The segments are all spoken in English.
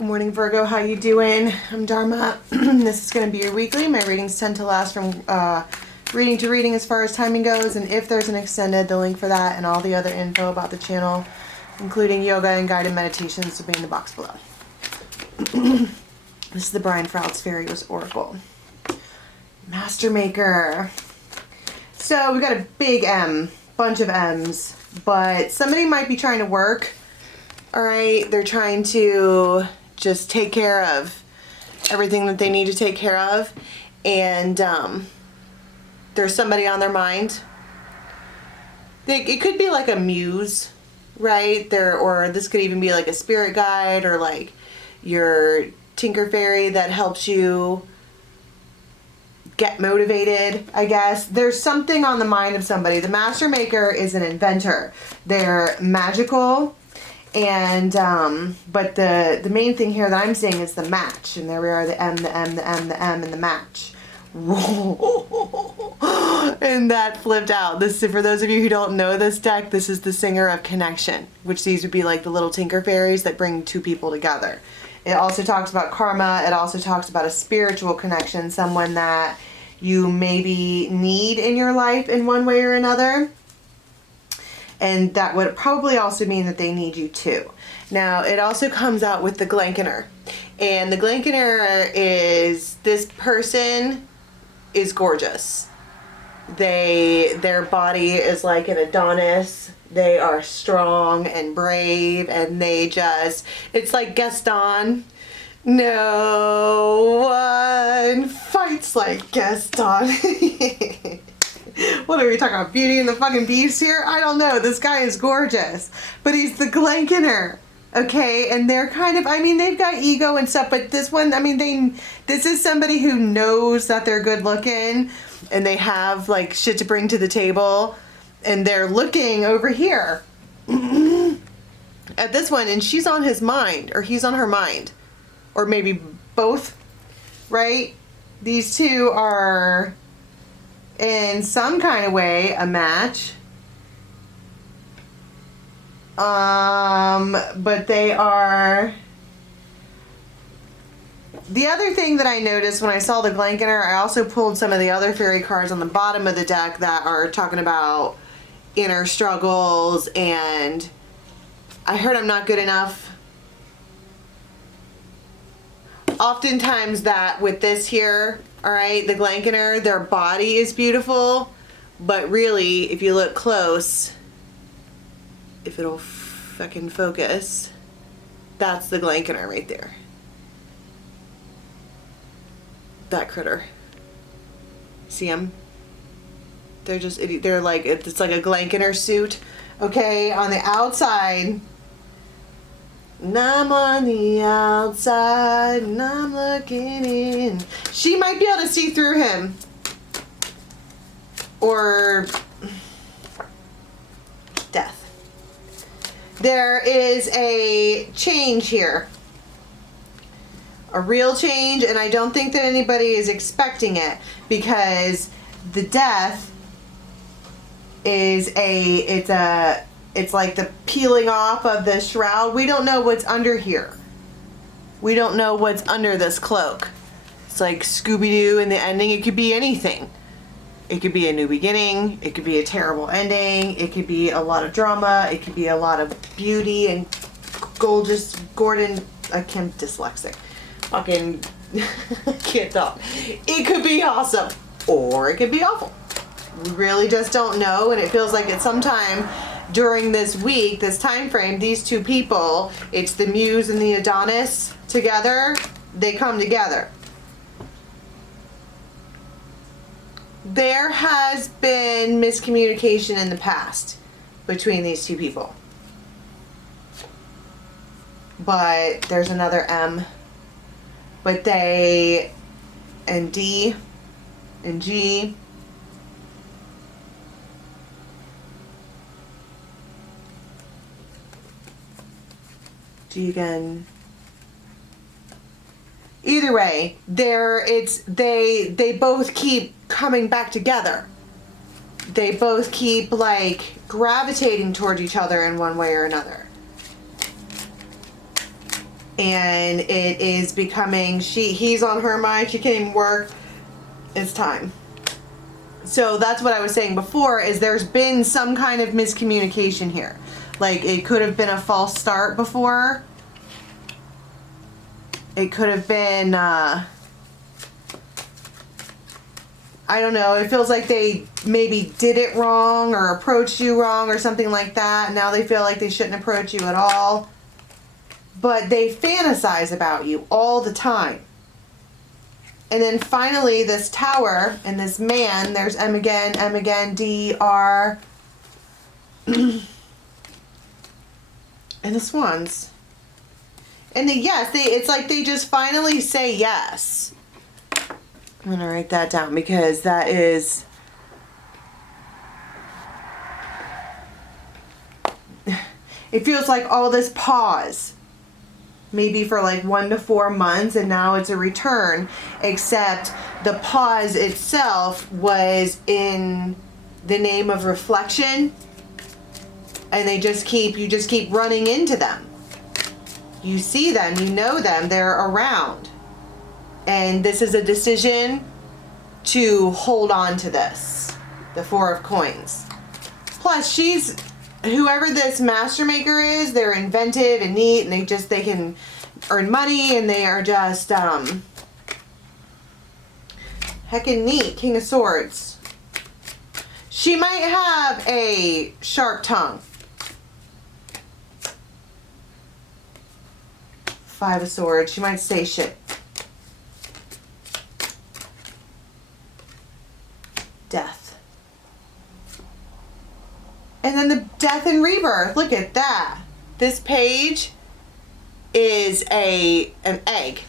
Good morning, Virgo. How you doing? I'm Dharma. This is going to be your weekly. My readings tend to last from reading to reading as far as timing goes, and if there's an extended, the link for that and all the other info about the channel, including yoga and guided meditations, will be in the box below. This is the Brian Froud's Fairy's Oracle. Master Maker. So we got a big M, bunch of M's, but somebody might be trying to work. All right, they're trying to just take care of everything that they need to take care of, and there's somebody on their mind. It could be like a muse, right? Or this could even be like a spirit guide or like your Tinker Fairy that helps you get motivated, I guess. There's something on the mind of somebody. The Master Maker is an inventor. They're magical. And, but the main thing here that I'm seeing is the match. And there we are, the M, the M, the M, the M, and the match. Whoa. And that flipped out. This, for those of you who don't know this deck, this is the Singer of Connection, which these would be like the little Tinker Fairies that bring two people together. It also talks about karma. It also talks about a spiritual connection, someone that you maybe need in your life in one way or another. And that would probably also mean that they need you too. Now, it also comes out with the Glankener. And the Glankener is, this person is gorgeous. Their body is like an Adonis. They are strong and brave, and they just, it's like Gaston. No one fights like Gaston. What are we talking about? Beauty and the fucking Beast here? I don't know. This guy is gorgeous. But he's the Glankener. Okay? And they're kind of, I mean, they've got ego and stuff, but this one, I mean, this is somebody who knows that they're good looking and they have like shit to bring to the table, and they're looking over here at this one, and she's on his mind, or he's on her mind, or maybe both, right? These two are in some kind of way a match, but they are. The other thing that I noticed when I saw the Glankener, I also pulled some of the other fairy cards on the bottom of the deck that are talking about inner struggles, and I heard I'm not good enough. Oftentimes that with this here, all right, the Glankener, their body is beautiful, but really, if you look close, if it'll fucking focus, that's the Glankener right there. That critter. See him? They're just, they're like, it's like a Glankener suit, okay, on the outside. And I'm on the outside, and I'm looking in. She might be able to see through him. Or death. There is a change here. A real change, and I don't think that anybody is expecting it, because the death is it's like the peeling off of the shroud. We don't know what's under here. We don't know what's under this cloak. It's like Scooby-Doo in the ending. It could be anything. It could be a new beginning. It could be a terrible ending. It could be a lot of drama. It could be a lot of beauty and gorgeous Gordon. I'm dyslexic. Fucking can't talk. It could be awesome, or it could be awful. We really just don't know, and it feels like at some time during this week, this time frame, these two people, it's the Muse and the Adonis together, they come together. There has been miscommunication in the past between these two people. But there's another M. But they, and D, and G, G again. Either way, they both keep coming back together. They both keep like gravitating toward each other in one way or another. and it is becoming, he's on her mind, she can't even work, it's time. So that's what I was saying before, is there's been some kind of miscommunication here. Like, it could have been a false start before. It could have been, I don't know, it feels like they maybe did it wrong or approached you wrong or something like that. Now they feel like they shouldn't approach you at all. But they fantasize about you all the time. And then finally, this Tower and this man, there's M again, D, R, and the Swans. And the yes, it's like they just finally say yes. I'm going to write that down because that is... It feels like all this pause. Maybe for like 1 to 4 months, and now it's a return, except the pause itself was in the name of reflection, and you just keep running into them. You see them, you know them, they're around, and this is a decision to hold on to this, the Four of Coins. Plus, whoever this master maker is, they're inventive and neat, and they can earn money, and they are just heckin' neat. King of Swords. She might have a sharp tongue. Five of Swords. She might say shit. Death. And then the Death and Rebirth. Look at that. This page is an egg.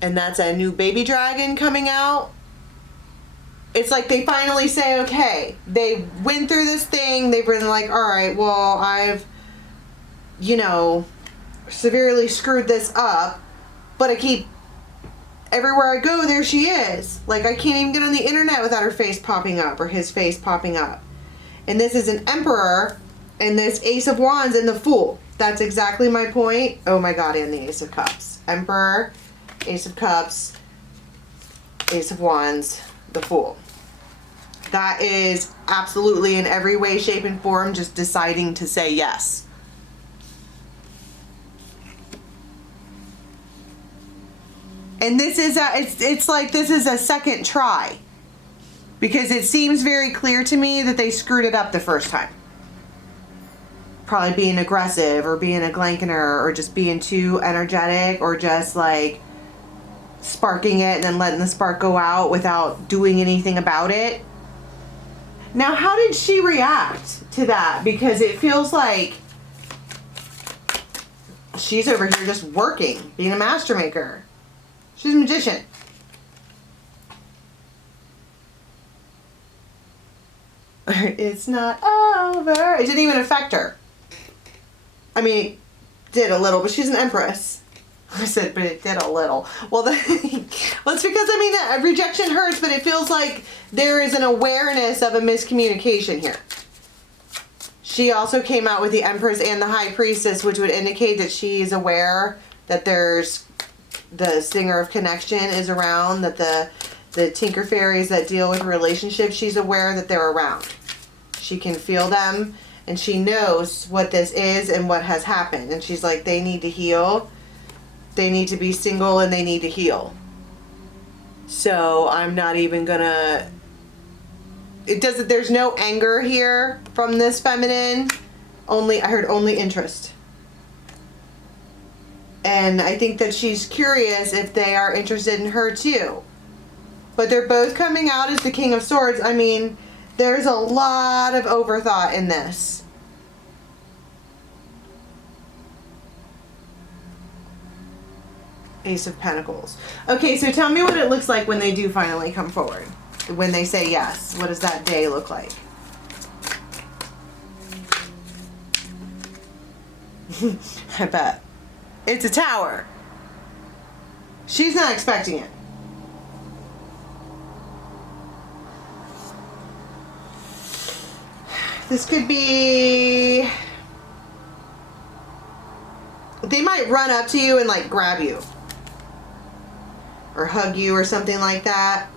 And that's a new baby dragon coming out. It's like they finally say, okay, they went through this thing. They've been like, all right, well, I've, severely screwed this up. But everywhere I go, there she is. Like, I can't even get on the internet without her face popping up or his face popping up. And this is an Emperor, and this Ace of Wands and the Fool. That's exactly my point. Oh my God, and the Ace of Cups. Emperor, Ace of Cups, Ace of Wands, the Fool. That is absolutely in every way, shape, and form just deciding to say yes. And this is it's like this is a second try. Because it seems very clear to me that they screwed it up the first time. Probably being aggressive or being a glankener or just being too energetic or just like sparking it and then letting the spark go out without doing anything about it. Now, how did she react to that? Because it feels like she's over here just working, being a master maker. She's a magician. It's not over. It didn't even affect her. I mean, it did a little, but she's an empress. I said, but it did a little. Well, well, it's because, rejection hurts, but it feels like there is an awareness of a miscommunication here. She also came out with the Empress and the High Priestess, which would indicate that she's aware that there's the Singer of Connection is around, that the Tinker Fairies that deal with relationships, she's aware that they're around. She can feel them, and she knows what this is and what has happened. And she's like, they need to heal. They need to be single, and they need to heal. So I'm not even gonna... There's no anger here from this feminine. I heard only interest. And I think that she's curious if they are interested in her too. But they're both coming out as the King of Swords. I mean, there's a lot of overthought in this. Ace of Pentacles. Okay, so tell me what it looks like when they do finally come forward. When they say yes. What does that day look like? I bet. It's a Tower. She's not expecting it. This could be They might run up to you and like grab you. Or hug you or something like that.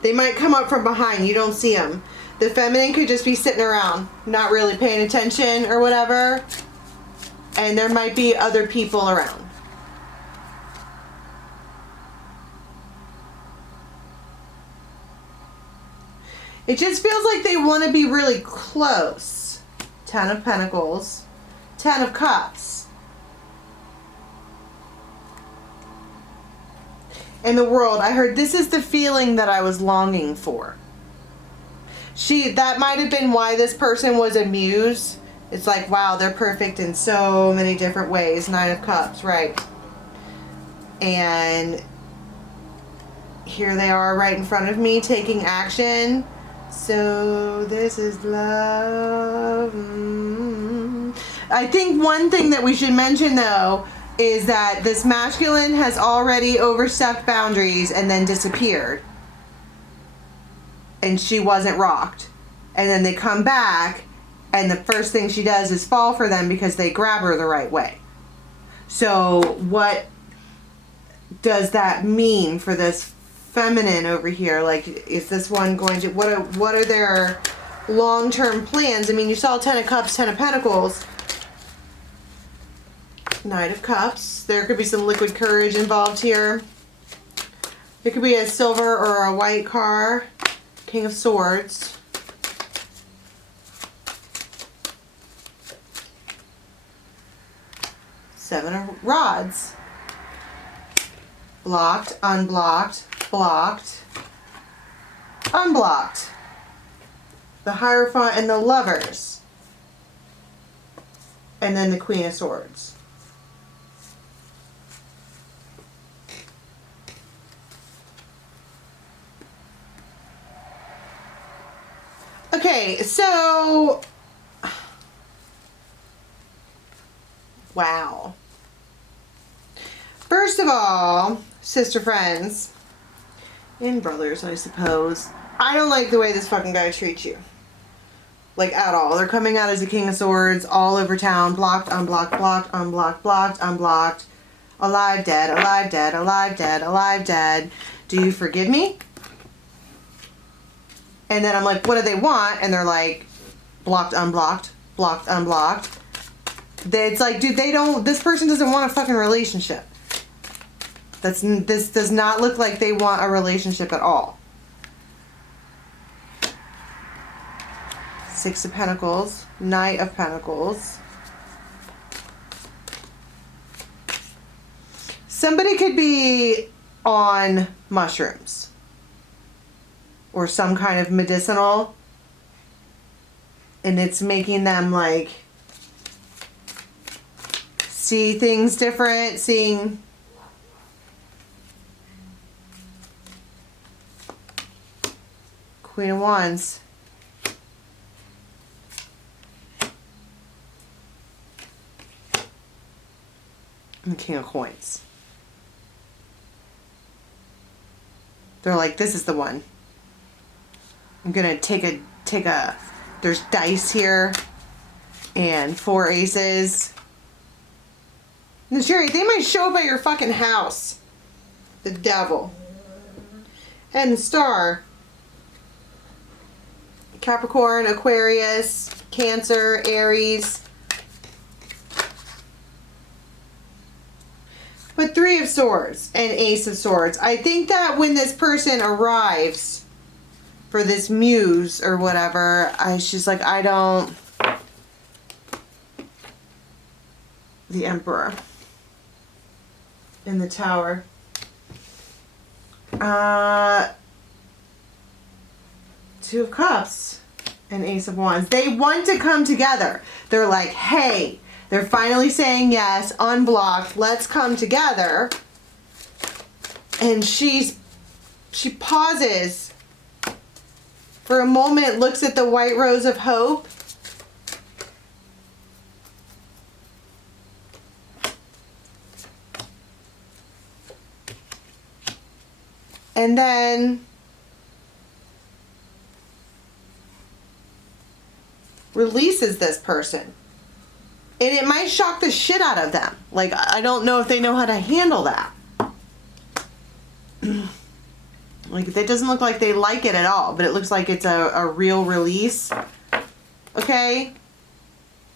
They might come up from behind. You don't see them. The feminine could just be sitting around, not really paying attention or whatever. And there might be other people around. It just feels like they want to be really close. 10 of Pentacles. 10 of Cups. In the World, I heard this is the feeling that I was longing for. That might have been why this person was a muse. It's like, wow, they're perfect in so many different ways. 9 of Cups, right. And here they are right in front of me taking action. So this is love. I think one thing that we should mention though is that this masculine has already overstepped boundaries and then disappeared. And she wasn't rocked. And then they come back and the first thing she does is fall for them because they grab her the right way. So what does that mean for this feminine over here? Like, is this one going to, what are their long-term plans? I mean, you saw 10 of Cups, 10 of Pentacles. Knight of Cups. There could be some liquid courage involved here. It could be a silver or a white car. King of Swords. Seven of Rods. Blocked, unblocked, blocked, unblocked. The Hierophant and the Lovers. And then the Queen of Swords. Okay, so wow. First of all, sister friends and brothers, I suppose, I don't like the way this fucking guy treats you. Like, at all. They're coming out as the King of Swords all over town. Blocked, unblocked, blocked, unblocked, blocked, unblocked. Alive, dead, alive, dead, alive, dead, alive, dead. Do you forgive me? And then I'm like, what do they want? And they're like, blocked, unblocked, blocked, unblocked. It's like, dude, this person doesn't want a fucking relationship. This does not look like they want a relationship at all. 6 of Pentacles, Knight of Pentacles. Somebody could be on mushrooms. Or some kind of medicinal. And it's making them like see things different, seeing Queen of Wands. And the King of Coins. They're like, this is the one. I'm gonna take a, there's dice here, and 4 aces. And Sherry, they might show up at your fucking house. The Devil. And the Star. Capricorn, Aquarius, Cancer, Aries. But 3 of Swords and Ace of Swords. I think that when this person arrives for this muse or whatever, she's like, I don't... The Emperor. In the Tower. 2 of Cups and Ace of Wands. They want to come together. They're like, hey, they're finally saying yes, unblocked, let's come together. And she pauses for a moment, looks at the white rose of hope. And then releases this person. And it might shock the shit out of them. Like, I don't know if they know how to handle that. Like, that doesn't look like they like it at all, but it looks like it's a real release. Okay.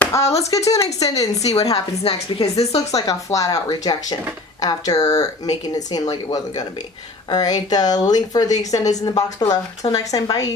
Let's go to an extended and see what happens next, because this looks like a flat out rejection after making it seem like it wasn't going to be. All right. The link for the extended is in the box below. Till next time. Bye.